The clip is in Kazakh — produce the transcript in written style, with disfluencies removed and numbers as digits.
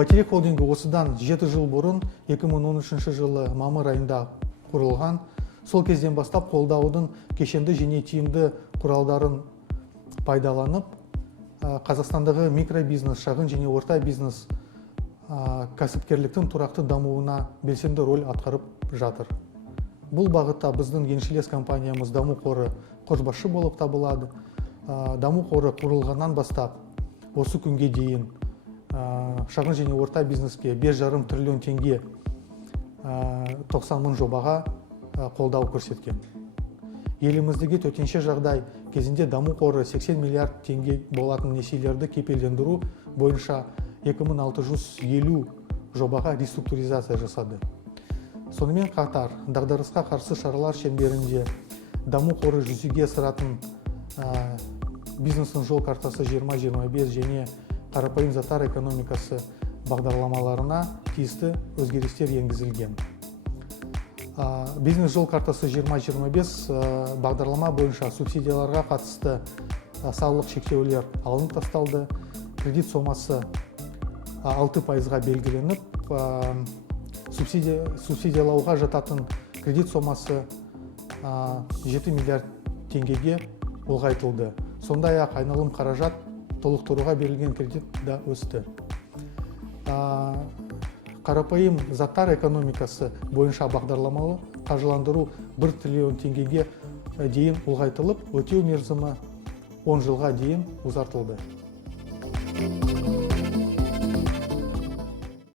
Бәйтерек холдингі осыдан 7 жыл бұрын 2013 жылы мамыр айында құрылған. Сол кезден бастап қолдаудың кешенді және тиімді құралдарын пайдаланып, Қазақстандағы микробизнес, шағын және орта бизнес кәсіпкерліктің тұрақты дамуына белсенді рөл атқарып жатыр. Бұл бағытта біздің еншілес компаниямыз Даму қоры көшбасшы болып табылады. Даму қоры құрылғаннан бастап осы күнге дейін шағын және орта бизнеске 5,5 триллион теңге 90 мың жобаға қолдау көрсеткен. Еліміздегі төтенше жағдай кезінде Даму қоры 80 миллиард теңге болатын несиелерді кепілдендіру бойынша 2650 жобаға реструктуризация жасады. Сонымен қатар, дағдарысқа қарсы шаралар шеңберінде Даму қоры жүзеге асыратын бизнестің жол картасы 2025 және қарапайым заттар экономикасы бағдарламаларына тиісті өзгерістер енгізілген. Бизнес жол картасы 2025 бағдарлама бойынша субсидияларға қатысты салық шектеулер алынып тасталды. Кредит сомасы 6%-ға белгіленіп, субсидиялауға жататын кредит сомасы 7 миллиард теңгеге ұлғайтылды. Сондай-ақ айналым қаражат толықтыруға берілген кредит да өсті. Қарапайым заттар экономикасы бойынша бағдарламалы қаржыландыру 1 триллион теңгеге дейін ұлғайтылып, өтеу мерзімі 10 жылға дейін ұзартылды.